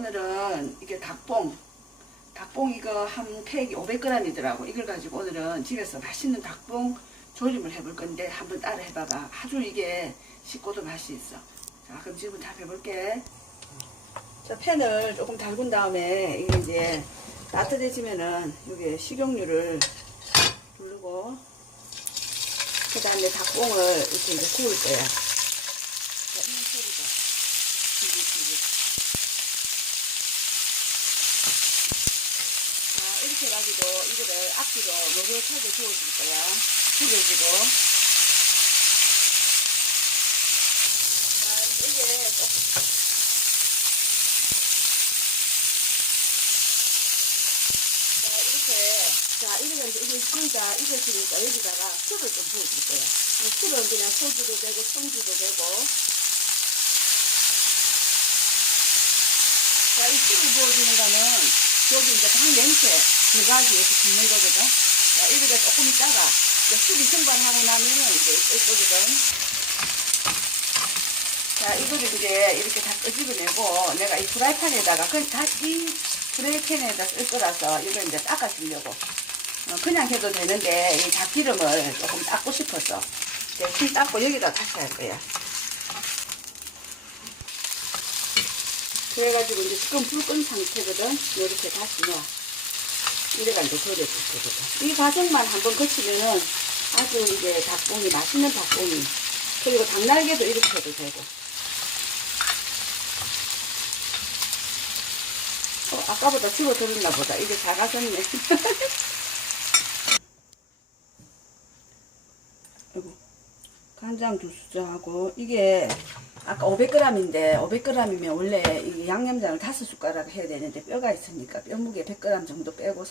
오늘은 이게 닭봉. 닭봉 이거 한 팩이 500g이더라고. 이걸 가지고 오늘은 집에서 맛있는 닭봉 조림을 해볼 건데 한번 따라 해봐봐. 아주 이게 쉽고도 맛이 있어. 자 그럼 지금부터 한번 해볼게. 자 팬을 조금 달군 다음에 이게 이제 따뜻해지면은 여기 식용유를 두르고 그 다음에 닭봉을 이렇게 이제 구울 거야. 자, 이렇게 해가지고 이거를 앞뒤로 노릇하게 구워줄 거야. 구겨주고. 자, 이게 꼭- 자, 이렇게. 자, 이렇게 이제 이게 다 익었으니까 여기다가 술을 좀 부어줄. 이 술은 그냥 소주도 되고 청주도 되고. 자, 이 술을 부어주는 거는 여기 이제 닭 냄새 제거하기 위해서 붓는 거거든. 자, 이렇게 조금 있다가 술이 승관하고 나면은 이제 끌 거거든. 자, 이거를 이제 이렇게 다 끄집어내고 내가 이 프라이팬에다가 그, 다, 이 프라이팬에다 쓸 거라서 이걸 이제 닦아주려고. 어, 그냥 해도 되는데 이 닭기름을 조금 닦고 싶어서 이제 술 닦고 여기다 다시 할 거야. 그래가지고 이제 지금 불 끈 상태거든. 이렇게 다시 넣어. 이래가 이제 졸여줄 거거든. 이 과정만 한번 거치면은 아주 이제 닭봉이, 맛있는 닭봉이. 그리고 닭날개도 이렇게 해도 되고. 어, 아까보다 줄어들었나 보다. 이게 작아졌네. 간장 두 수저하고, 이게 아까 500g인데 500g이면 원래 이 양념장을 다섯 숟가락 해야 되는데 뼈가 있으니까 뼈 무게 100g 정도 빼고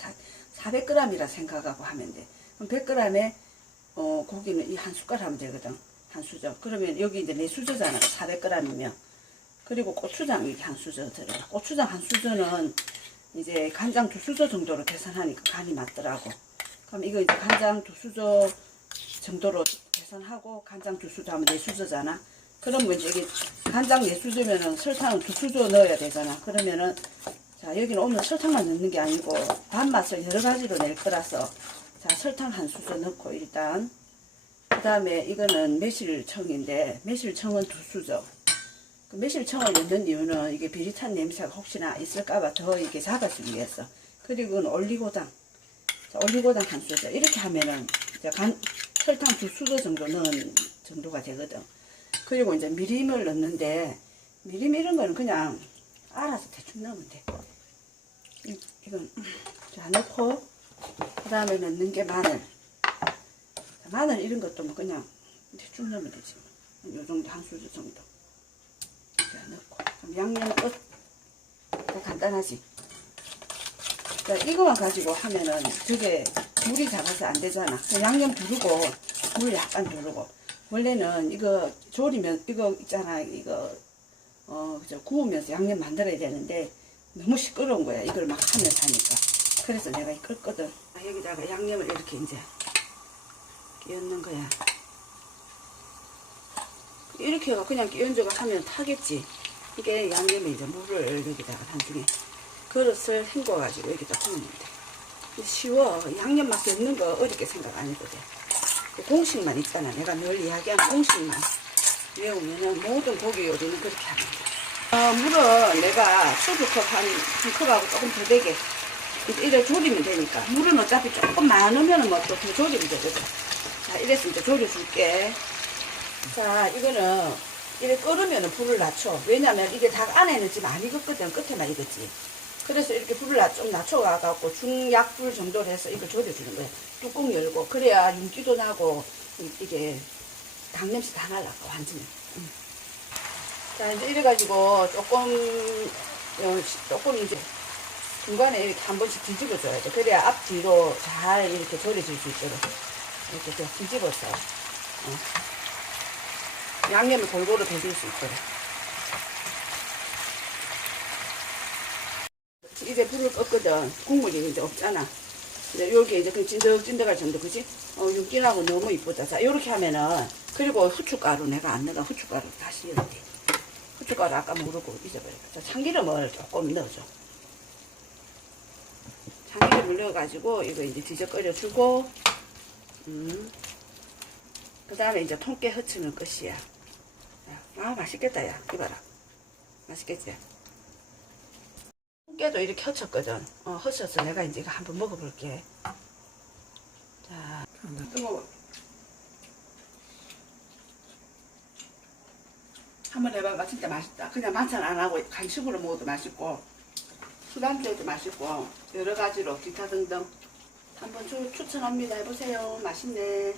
400g이라 생각하고 하면 돼. 그럼 100g에 어, 고기는 이 한 숟갈 하면 되거든. 한 수저. 그러면 여기 이제 네 수저잖아. 400g이면. 그리고 고추장 이렇게 한 수저 들어. 고추장 한 수저는 이제 간장 두 수저 정도로 계산하니까 간이 맞더라고. 그럼 이거 이제 간장 두 수저 정도로 계산하고 간장 두 수저 하면 네 수저잖아. 그러면 이게 간장 네 수저면은 설탕을 두 수저 넣어야 되잖아. 그러면은 자 여기는 오늘 설탕만 넣는 게 아니고 밥맛을 여러 가지로 낼 거라서 자 설탕 한 수저 넣고 일단 그 다음에 이거는 매실청인데 매실청은 두 수저. 그 매실청을 넣는 이유는 이게 비릿한 냄새가 혹시나 있을까봐 더 이게 잡아주기 위해서. 그리고 이건 올리고당. 자, 올리고당 한 수저. 이렇게 하면은 간, 설탕 두 수저 정도 넣은 정도가 되거든. 그리고 이제 미림을 넣는데 미림 이런 거는 그냥 알아서 대충 넣으면 돼. 이, 이건 자 넣고 그 다음에 넣는 게 마늘. 자, 마늘 이런 것도 뭐 그냥 대충 넣으면 되지. 뭐. 요 정도 한 수저 정도. 자 넣고 그럼 양념 끝. 더 간단하지. 자 이거만 가지고 하면은 저게 물이 작아서 안 되잖아. 그래서 양념 두르고 물 약간 두르고 원래는 이거 조리면 이거 있잖아. 이거 어 그저 구우면서 양념 만들어야 되는데 너무 시끄러운 거야. 이걸 막 하면서 하니까. 그래서 내가 이 끓거든. 아, 여기다가 양념을 이렇게 이제 끼얹는 거야. 이렇게 해가 그냥 끼얹어가 하면 타겠지. 이게 양념에 이제 물을 여기다가 나중에 그릇을 헹궈가지고 여기다 부으면 돼 쉬워. 양념 막 넣는 거 어렵게 생각 안 해도 돼 그 공식만 있잖아. 내가 늘 이야기하는 공식만 외우면은 모든 고기 요리는 그렇게 돼. 어, 물은 내가 소주컵 한, 한 컵하고 조금 더 되게 이래 졸이면 되니까. 물은 어차피 조금 많으면은 뭐또더 졸이면 되거든. 자, 이래서 이제 졸여줄게. 자, 이거는 이래 끓으면은 불을 낮춰. 왜냐면 이게 닭 안에는 지금 안 익었거든. 끝에만 익었지. 그래서 이렇게 불을 낮, 좀 낮춰가갖고 중약불 정도로 해서 이걸 졸여주는 거야. 뚜껑 열고 그래야 윤기도 나고 이- 이게 닭냄새 다 날라가 완전히. 음. 자 이제 이래가지고 조금 어, 시- 조금 이제 중간에 이렇게 한 번씩 뒤집어줘야 돼. 그래야 앞뒤로 잘 이렇게 졸여질 수 있도록 이렇게 좀 뒤집어서 어. 양념을 골고루 배줄 수 있도록. 이제 불을 껐거든. 국물이 이제 없잖아. 이제 여기 이제 그 찐득찐득할 정도, 그지? 어, 윤기나고 너무 이쁘다. 자, 요렇게 하면은, 그리고 후춧가루 내가 안 넣어. 후춧가루 다시 넣어야 돼. 고춧가루 아까 모르고 잊어버렸어. 참기름을 조금 넣어줘. 참기름을 넣어가지고 이거 이제 뒤적거려주고 음. 그 다음에 이제 통깨 허치는 끝이야. 야, 아 맛있겠다 야 이봐라. 맛있겠지? 통깨도 이렇게 허쳤거든. 어, 허쳐서 내가 이제 이거 한번 먹어볼게. 자, 뜨거워. 한번 해봐봐. 진짜 맛있다. 그냥 반찬 안 하고 간식으로 먹어도 맛있고, 술안주도 맛있고, 여러 가지로 기타 등등. 한번 추, 추천합니다. 해보세요. 맛있네.